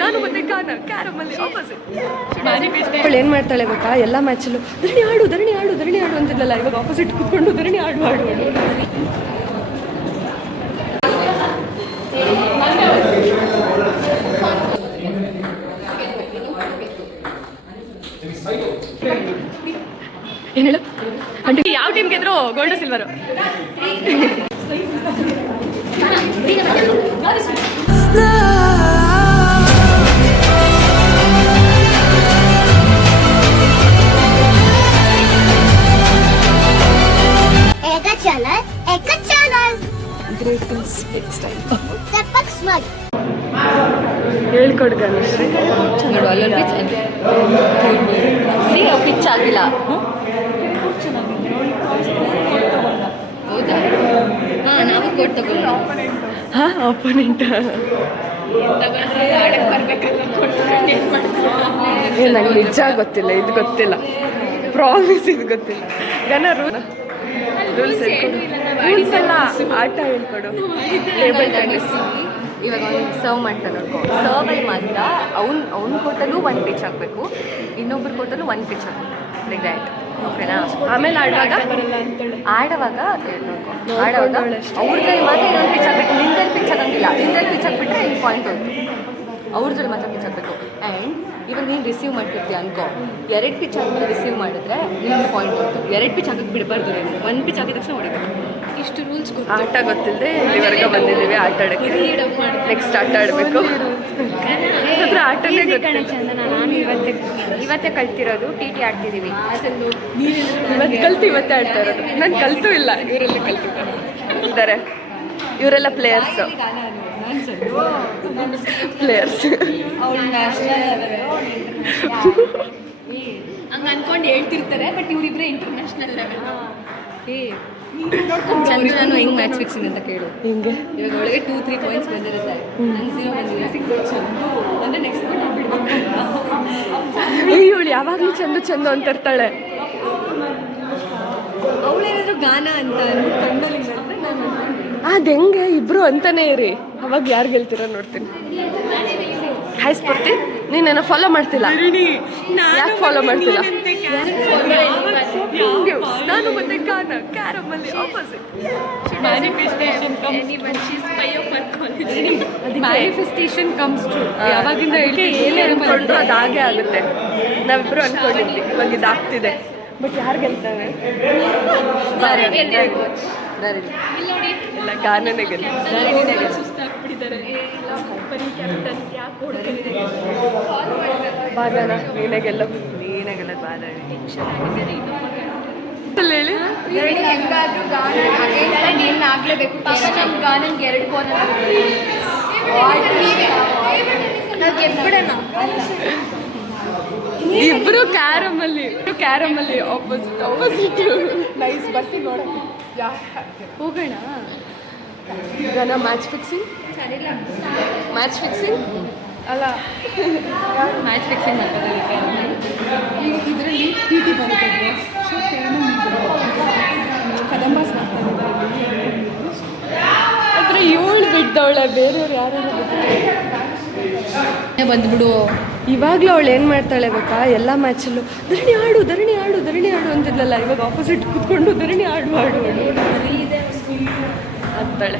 ನಾನು ಮತ್ತೆ ಕ್ಯಾರಮಲ್ಲಿ ಆಪೋಸಿಟ್ ಏನ್ ಮಾಡ್ತಾಳೆ ಗೊತ್ತಾ ಎಲ್ಲ ಮ್ಯಾಚಲ್ಲೂ ಧರಣಿ ಆಡು ಧರಣಿ ಆಡು ಧರಣಿ ಆಡು ಅಂತಿದ್ಲಲ್ಲ ಇವಾಗ ಆಪೋಸಿಟ್ ಕೂತ್ಕೊಂಡು ಧರಣಿ ಆಡು ಆಡು ಏನ್ ಹೇಳು ಅಂದ್ರೆ ಯಾವ ಟೀಮ್ ಗೆದ್ರು ಗೋಲ್ಡ್ ಸಿಲ್ವರು ಹೇಳ್ಕೊಡ್ ಗಣೇಶ್ ಪಿಚ್ ಆಗಿಲ್ಲ ಹೌದಾ ಹಾಂ ನಾವು ಕೊಟ್ಟು ತಗೊಳ್ಳೋಣ ಹಾಂ ಆಪೋನೆಂಟ್ ನಂಗೆ ನಿಜ ಗೊತ್ತಿಲ್ಲ ಇದು ಗೊತ್ತಿಲ್ಲ ಪ್ರಾಮಿಸ್ ಇದು ಗೊತ್ತಿಲ್ಲ ರೂಲ್ಸ್ ಎಲ್ಲ ಆಟ ಹೇಳ್ಕೊಡು ಟೇಬಲ್ ಟೆನ್ನಿಸ್ ಇವಾಗ ಅವ್ನು ಸರ್ವ್ ಮಾಡ್ತಾನೆ ನೋಡ್ಕೊ ಸರ್ವಲ್ಲಿ ಮಾತ್ರ ಅವ್ನ ಕೋಟಲ್ಲೂ ಒಂದು ಪಿಚ್ ಹಾಕಬೇಕು ಇನ್ನೊಬ್ಬರ ಕೋಟಲ್ಲೂ ಒಂದು ಪಿಚ್ ಹಾಕಬೇಕು ಲೈಕ್ ದ್ಯಾಟ್ ಓಕೆನಾ ಆಮೇಲೆ ಆಡುವಾಗ ಅವ್ರದ್ರಲ್ಲಿ ಮಾತ್ರ ಇನ್ನೊಂದು ಪಿಚ್ ಹಾಕಬೇಕು ನಿಂದಲ್ಲಿ ಪಿಚ್ ಹಾಕಂಗಿಲ್ಲ ನಿಂದಲ್ಲಿ ಪಿಚ್ ಹಾಕ್ಬಿಟ್ರೆ ಇಲ್ಲಿ ಪಾಯಿಂಟ್ ಹೋಯ್ತು ಅವ್ರದ್ರಲ್ಲಿ ಮಾತ್ರ ಪಿಚ್ ಹಾಕಬೇಕು ಆ್ಯಂಡ್ ಇವಾಗ ನೀನು ರಿಸೀವ್ ಮಾಡ್ತಿರ್ತೀಯ ಅನ್ಕೋ 2 ಪಿಚ್ ಹಾಕಿ ರಿಸೀವ್ ಮಾಡಿದ್ರೆ ನಿಮ್ಗೆ ಪಾಯಿಂಟ್ ಹೋಯ್ತು 2 ಪಿಚ್ ಹಾಕಕ್ಕೆ ಬಿಡಬಾರ್ದು ನೀನು 1 ಪಿಚ್ ಹಾಕಿದ ತಕ್ಷಣ ಹೊಡಿಬೇಕು ಇಷ್ಟು ರೂಲ್ಸ್ ಆಟ ಗೊತ್ತಿಲ್ಲದೆ ಇಲ್ಲಿವರೆಗೆ ಬಂದಿದ್ದೀವಿ ಆಟ ಆಡೋಕ್ಕೆ ನೆಕ್ಸ್ಟ್ ಆಟ ಆಡಬೇಕು ಹತ್ರ ಆಟನೇ ಗೊತ್ತಿಲ್ಲ ಚಂದನ ನಾನು ಇವತ್ತೇ ಕಲ್ತಿರೋದು ಟಿ ಆಡ್ತಿದ್ದೀವಿ ಇವತ್ತೇ ಆಡ್ತಾ ಇರೋದು ನಾನು ಕಲ್ತೂ ಇಲ್ಲ ಇವರೆಲ್ಲ ಕಲ್ತಿದ್ದಾರೆ ಇವರೆಲ್ಲ ಪ್ಲೇಯರ್ಸ್ ಹಂಗೆ ಅನ್ಕೊಂಡು ಹೇಳ್ತಿರ್ತಾರೆ ಬಟ್ ಇವರಿಬ್ಬರೇ ಇಂಟರ್ನ್ಯಾಷನಲ್ ಲೆವೆಲ್ ಚಂದ್ರ ನಾನು ಹೆಂಗೆ ಮ್ಯಾಚ್ ಫಿಕ್ಸಿಂಗ್ ಅಂತ ಕೇಳು ಹಿಂಗೆ ಇವಾಗ ಒಳಗೆ 2-3 ಪಾಯಿಂಟ್ಸ್ ಬಂದಿರುತ್ತೆ ನನ್ನ 0 ಬಂದಿದೆ ಅಂದರೆ ನೆಕ್ಸ್ಟ್ ಪಾಯಿಂಟ್ ಬಿಡ್ಬೇಕು ಇವಳು ಯಾವಾಗಲೂ ಚಂದು ಅಂತ ಇರ್ತಾಳೆ ಅವಳೇನಾದ್ರು ಗಾನ ಅಂತ ಕಣ್ಣಲ್ಲಿ ಅದು ಹೆಂಗೆ ಇಬ್ರು ಅಂತಾನೆ ಇರಿ ಅವಾಗ ಯಾರು ಗೆಲ್ತೀರ ನೋಡ್ತೀನಿ ಹಾಯ್ ಸ್ಫೂರ್ತಿ ನೀನೇನೋ ಫಾಲೋ ಮಾಡ್ತಿಲ್ಲ ಯಾಕೆ ಫಾಲೋ ಮಾಡ್ತಿಲ್ಲ ನಾನು ಮತ್ತೆ ಕ್ಯಾರಮಲ್ಲಿ ಆಪೋಸಿಟ್ ಮ್ಯಾನಿಫೆಸ್ಟೇಷನ್ ಕಮ್ಸ್ ಟ್ರೂ ಯಾವಾಗಿಂದ ಏನೇ ಅನ್ಕೊಂಡ್ರು ಅದು ಹಾಗೆ ಆಗುತ್ತೆ ನಾವಿಬ್ರು ಅನ್ಕೊಂಡಿದ್ವಿ ಇವಾಗ ಇದಾಗ್ತಿದೆ ಬಟ್ ಯಾರು ಗೆಲ್ತಾರೆ ಎಲ್ಲ ಗಾನನೇ ಬಾದಾನ ನೀನೇ ಗೆಲ್ಲೋದು ಬಾದಾಣ ಹೇಳಿ ಹೆಂಗಾದ್ರೂ ಗಾನ ಆಗ್ಲೇಬೇಕು ಗಾನಂಗೆ 2 ಕೋನ ನಾವು ಗೆದ್ಬಿಡೋಣ ಇಬ್ರು ಕ್ಯಾರಮಲ್ಲಿ ಆಪೋಸಿಟ್ ನೈಸ್ ಬರ್ತೀನಿ ನೋಡೋಕ್ಕೆ ಹೋಗೋಣ ಗನ ಮ್ಯಾಚ್ ಫಿಕ್ಸಿಂಗ್ ಅಲ್ಲ ಮ್ಯಾಚ್ ಫಿಕ್ಸಿಂಗ್ ಇದರಲ್ಲಿ ಟಿ ಬರುತ್ತೆ ಕದಂಬಾಸ್ ಅದರ 7 ಬಿದ್ದವಳೆ ಬೇರೆಯವ್ರು ಯಾರು ಬಂದ್ಬಿಡು ಇವಾಗಲೂ ಅವಳು ಏನು ಮಾಡ್ತಾಳೆ ಗೊತ್ತಾ ಎಲ್ಲ ಮ್ಯಾಚಲ್ಲೂ ಧರಣಿ ಆಡು ಅಂತಿದ್ಲಲ್ಲ ಇವಾಗ ಆಪೋಸಿಟ್ ಕೂತ್ಕೊಂಡು ಧರಣಿ ಆಡು ಅಂತಾಳೆ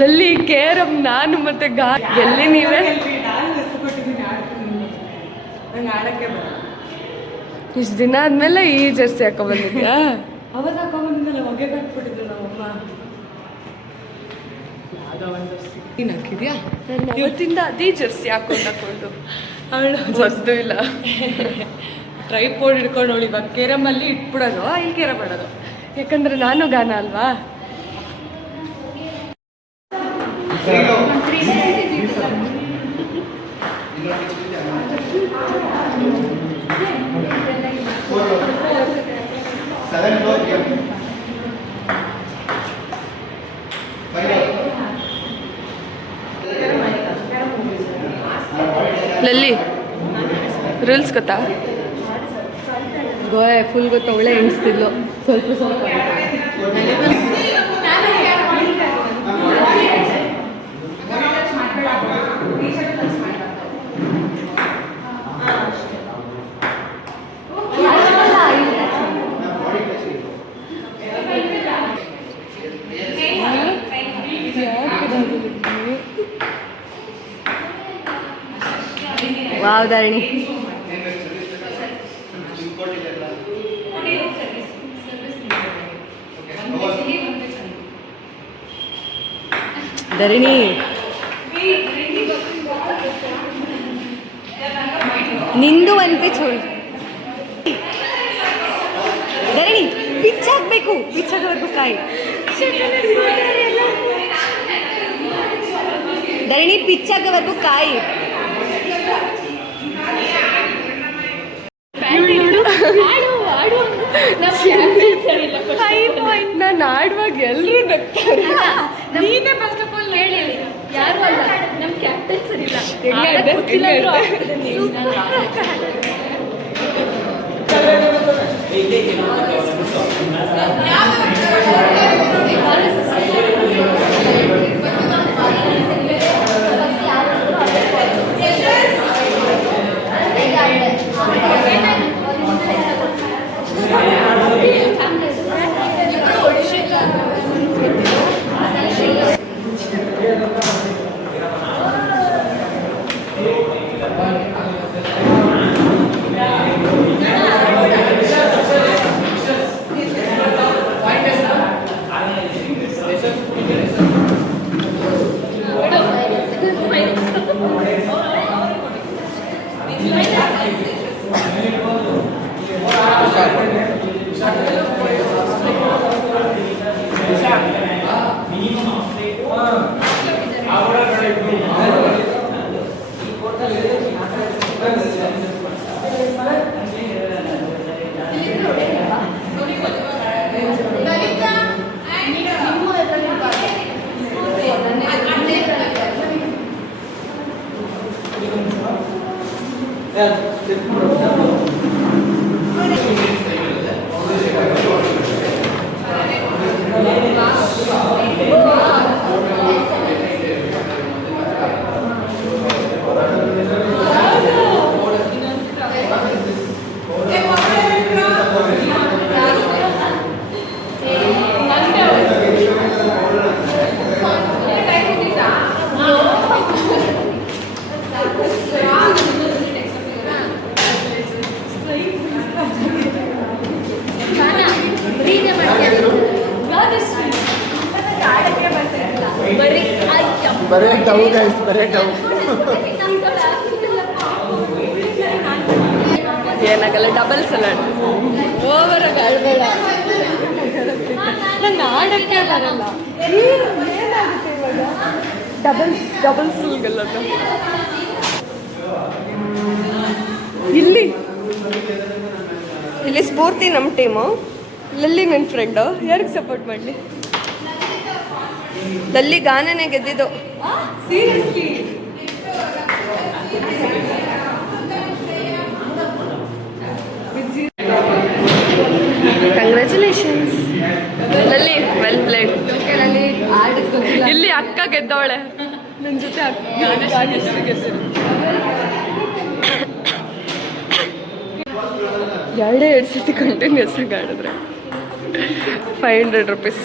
ನಲ್ಲಿ ಕೇರಂ ನಾನು ಮತ್ತೆ ಗೆಲ್ಲಿ ನೀವೇ ಇಷ್ಟು ದಿನ ಆದ್ಮೇಲೆ ಈ ಜರ್ಸಿ ಹಾಕೊಂಡ್ಬಂದಿದ್ಯಾ ಅವಾಗ ಹಾಕೊಂಡ್ಬಂದಿದ್ದಲ್ಲ ಹೊಗೆ ಕಟ್ಬಿಟ್ಟಿದ್ರು ನಮ್ಮಮ್ಮ ನೀನು ಹಾಕಿದ್ಯಾ ನಾನು ಅವತ್ತಿಂದ ಅದೇ ಜರ್ಸಿ ಹಾಕೊಂಡು ಅವಳು ಗೊತ್ತೂ ಇಲ್ಲ ಟ್ರೈಪೋರ್ಡ್ ಹಿಡ್ಕೊಂಡು ಅವಳು ಇವಾಗ ಕೇರಮಲ್ಲಿ ಇಟ್ಬಿಡೋದು ಇಲ್ಲಿ ಕೇರಂ ಮಾಡೋದು ಯಾಕಂದ್ರೆ ನಾನು ಗಾನ ಅಲ್ವಾ. ಲಲ್ಲಿ ರೀಲ್ಸ್ ಗೊತ್ತಾ? ಗೋಯ್ ಫುಲ್ ಗೊತ್ತು, ಒಳ್ಳೆ ಎಣಿಸ್ತಿದ್ಲು ಸ್ವಲ್ಪ ಸ್ವಲ್ಪ. ವಾವ್ ಧರಣಿ, ಧರಣಿ ನಿಂದು ಒಂದು ಪಿಚ್ ಹೋಗಿ ಧರಣಿ, ಪಿಚ್ ಹಾಕ್ಬೇಕು, ಪಿಚ್ ಹಾಕಬೇಕು ಕಾಯಿ. ಧರಣಿ ಪಿಚ್ ಹಾಕೋವರೆಗೂ ಕಾಯಿ. ನಾನು ಆಡುವಾಗ ಎಲ್ಲರೂ ನಗ್ತಾರೆ. ನೀನೇ ಫಸ್ಟ್ ಆಫ್ ಆಲ್ ಹೇಳಿ, ಯಾರು ಅಲ್ಲ, ನಮ್ಮ ಕ್ಯಾಪ್ಟನ್ ಸರಿ ಇಲ್ಲ. ಬರೇ ಡೌ ಗೈಸ್, ಬರೇ ಡೌ. ಏನಾಗಲ್ಲ, ಡಬಲ್ ಸಲಾಡ್. ಓವರ್ ಆಡಬೇಡ, ನಂಗೆ ಆಡಕ್ಕೆ ಬರಲ್ಲ. ಏನಾಗುತ್ತೆ ಇವಾಗ? ಡಬಲ್ಸ್ ಸಿಗಲ್ಲ. ಇಲ್ಲಿ ಸ್ಫೂರ್ತಿ ನಮ್ಮ ಟೀಮು, ಲಲ್ಲಿ ನನ್ನ ಫ್ರೆಂಡು. ಯಾರಿಗೆ ಸಪೋರ್ಟ್ ಮಾಡಲಿ? ಲಲ್ಲಿ ಗಾನನೇ ಗೆದ್ದಿದ್ದು. ಕಂಗ್ರ್ಯಾಚುಲೇಷನ್ಸ್ ಲಲ್ಲಿ, ವೆಲ್ ಪ್ಲೇಡ್. ಇಲ್ಲಿ ಅಕ್ಕ ಗೆದ್ದವಳೆ ನನ್ನ ಜೊತೆ. ಎರಡೇ 2 ಸತಿ ಕಂಟಿನ್ಯೂಸ್ ಆಗಿ ಆಡಿದ್ರೆ 500 ರೂಪೀಸ್.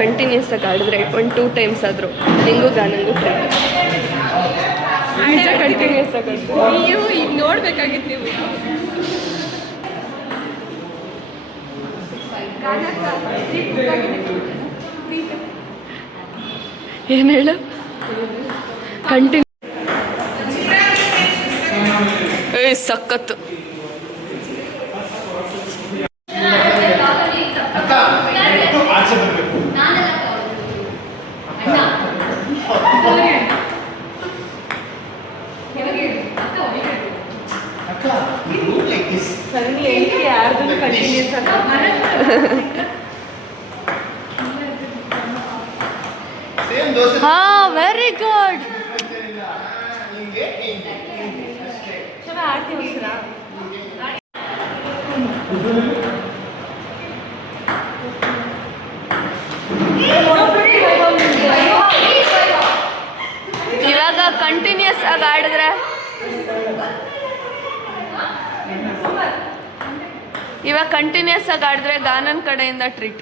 ಕಂಟಿನ್ಯೂಸ್ ಆಗಿ ಆಡಿದ್ರೆ 1-2 ಟೈಮ್ಸ್ ಆದರೂ ನಿಂಗೂ ಗಾನಂಗೂ ನಿಜ ಕಂಟಿನ್ಯೂಸ್ ಆಗಿ ನೀವು ಈಗ ನೋಡ್ಬೇಕಾಗಿತ್ತು. ನೀವು ಏನು ಹೇಳು ಕಂಟಿನ್ಯೂ. ಏಯ್ ಸಖತ್ತು. ಹಾ ವೆರಿ ಗುಡ್. ಇವಾಗ ಕಂಟಿನ್ಯೂಸ್ ಆಗಿ ಆಡಿದ್ರೆ ಗಾನನ್ ಕಡೆಯಿಂದ ಟ್ರೀಟ್.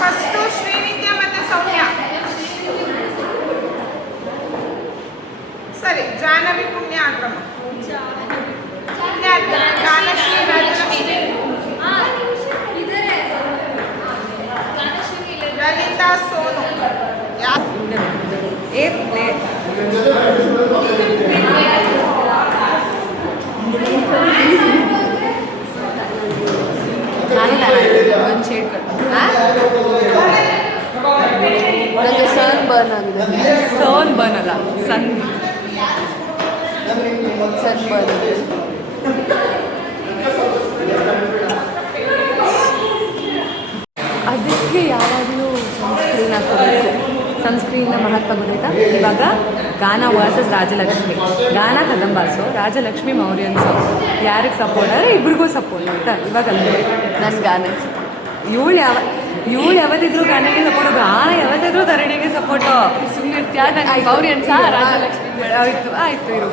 ಫಸ್ಟು ಶ್ರೀನಿತ್ಯ ಮತ್ತು ಸೌಮ್ಯ. ಸರಿ, ಜಾಹ್ನವಿ ಪುಣ್ಯ ಆಗ್ರಮ. ಗಾನಶ್ರೀ ರಾಜಲಕ್ಷ್ಮಿ. ಲಲಿತಾ ಸೋನು. ಒಂದು ಶೇಡ್ ನನಗೆ ಸನ್ ಬರ್ನ್ ಆಗಿದೆ. ಸೋನ್ ಬನಲ್ಲ ಸನ್ ಸನ್ ಬರ್ನ್ ಆಗಿದೆ. ಅದಕ್ಕೆ ಯಾವಾಗಲೂ ಸನ್ಸ್ಕ್ರೀನ್ ಹಾಕೋಬೇಕು. ಸನ್ಸ್ಕ್ರೀನ್ನ ಮಹತ್ವ ಗೊತ್ತಾಯ್ತಾ? ಇವಾಗ ಗಾನ ವರ್ಸಸ್ ರಾಜಲಕ್ಷ್ಮಿ. ಗಾನ ಕದಂಬಾಸು, ರಾಜಲಕ್ಷ್ಮಿ ಮೌರ್ಯನ್ಸು. ಯಾರಿಗೆ ಸಪೋರ್ಟ್ ಅಂದರೆ ಇಬ್ರಿಗೂ ಸಪೋರ್ಟ್ ಆಯ್ತಾ? ಇವಾಗ ನನ್ನ ಗಾನ ಇವಳು ಯಾವತ್ತಿದ್ರು ಗಾನಗೆ ಸಪೋರ್ಟು, ಗಾನ ಯಾವತ್ತಿದ್ರು ಧರಣಿಗೆ ಸಪೋರ್ಟು. ಸುಮ್ಮನೆ ಮೌರ್ಯನ್ಸ ರಾಜಲಕ್ಷ್ಮಿ ಆಯಿತು ಇರು.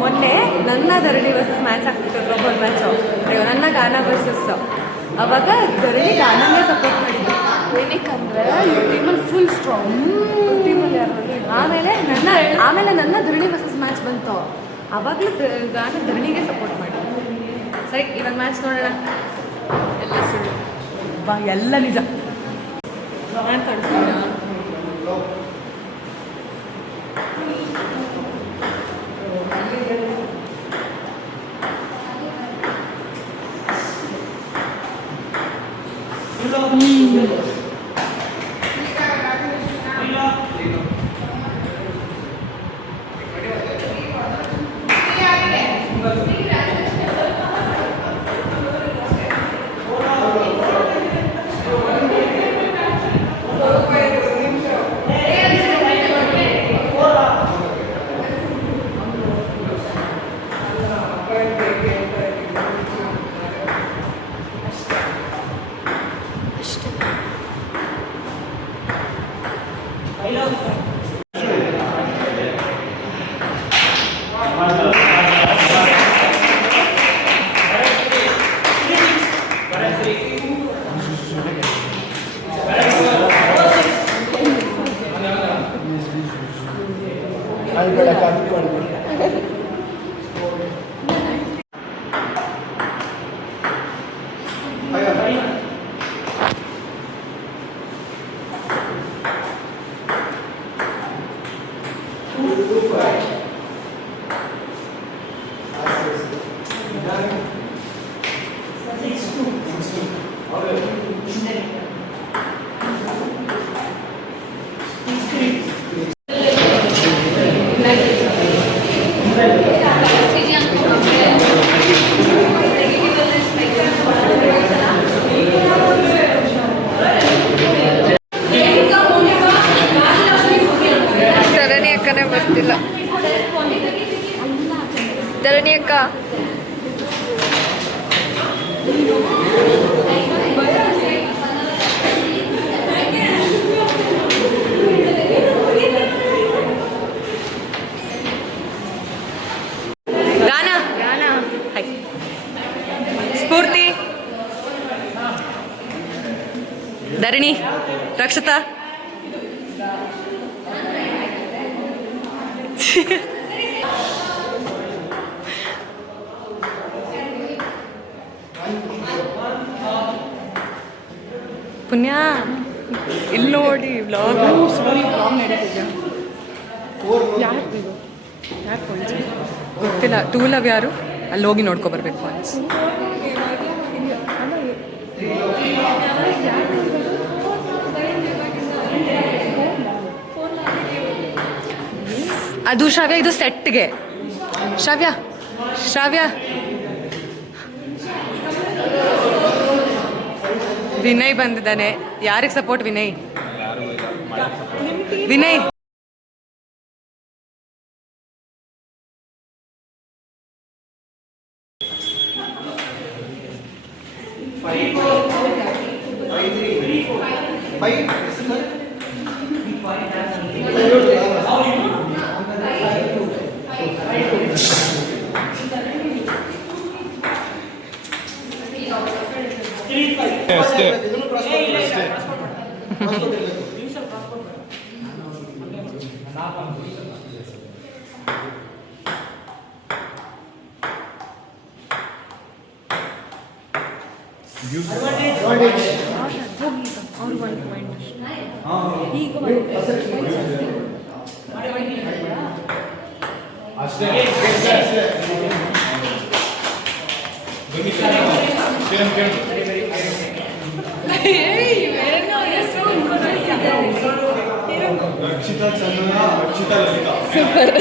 ಮೊನ್ನೆ ನನ್ನ ಧರಣಿ ವರ್ಸಸ್ ಮ್ಯಾಚ್ ಆಗ್ತಿತ್ತು, ಒಬ್ಬೊಂದು ಮ್ಯಾಚು. ನನ್ನ ಗಾನ ವರ್ಸಸ್ ಅವಾಗ ಧರಣಿ ಗಾನಗೆ ಸಪೋರ್ಟ್ ಮಾಡಿದ್ದೆ. ಏನಕ್ಕಂದ್ರೆ ಇವ್ರ ಟೀಮಲ್ಲಿ ಫುಲ್ ಸ್ಟ್ರಾಂಗ್. ಟೀಮಲ್ಲಿ ಆಮೇಲೆ ನನ್ನ ಧರಣಿ ವರ್ಸಸ್ ಮ್ಯಾಚ್ ಬಂತು. ಆವಾಗಲೂ ಗಾನ ಧರಣಿಗೆ ಸಪೋರ್ಟ್ ಮಾಡಿ. ಸರಿ, ಇವಾಗ ಮ್ಯಾಚ್ ನೋಡೋಣ. ಎಲ್ಲ ಸುಳ್ಳು ಬಾ, ಎಲ್ಲ ನಿಜ. ರಕ್ಷತಾ ಪುಣ್ಯ ಇಲ್ಲಿ ನೋಡಿ ವ್ಲಾಗ್ ಯಾರು ಗೊತ್ತಿಲ್ಲ ಟೂ ಲವ್ ಯಾರು ಅಲ್ಲಿ ಹೋಗಿ ನೋಡ್ಕೊಬರ್ಬೇಕು ಅನ್ಸ್ ಅದು ಶ್ರಾವ್ಯ ಇದು ಸೆಟ್ಗೆ ಶ್ರಾವ್ಯ ಶ್ರಾವ್ಯ ವಿನಯ್ ಬಂದಿದ್ದಾನೆ ಯಾರಿಗೆ ಸಪೋರ್ಟ್ ವಿನಯ್ ವಿನಯ್ ಅಷ್ಟೇ ರಕ್ಷಿತಾ ಚಂದನ ರಕ್ಷಿತಾ ಲಲಿತಾ ಸೂಪರ್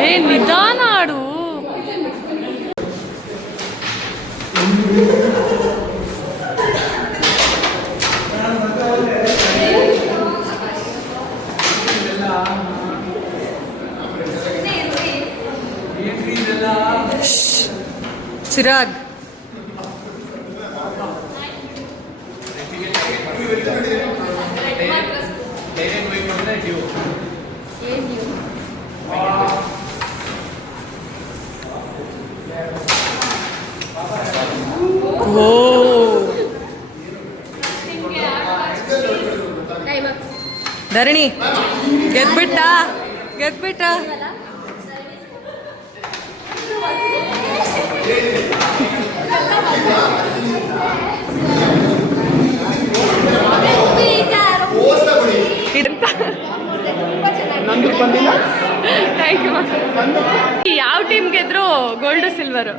ಏ ನಿಧಾನ ಆಡು ಚಿರಾಗ್ ಧರಣಿ ಗೆದ್ಬಿಟ್ಟ ಗೆದ್ಬಿಟ್ಟ ಥ್ಯಾಂಕ್ ಯು ಯಾವ ಟೀಮ್ ಗೆದ್ರು ಗೋಲ್ಡ್ ಸಿಲ್ವರು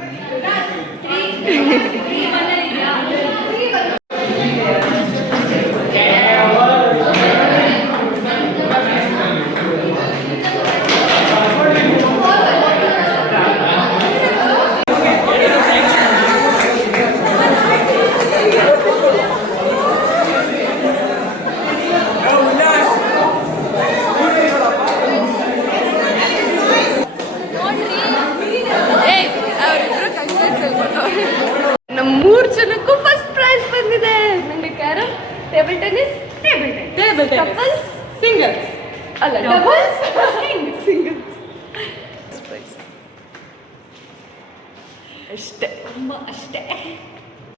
ನಮ್ಮ 3 ಜನಕ್ಕೂ ಫಸ್ಟ್ ಪ್ರೈಸ್ ಬಂದಿದೆ. ನನಗೆ carrom, table tennis, table couples, singles ಅಲ್ಲ ಡಬಲ್ಸ್, ಸಿಂಗಲ್ಸ್ ಅಷ್ಟೇ ಅಷ್ಟೇ.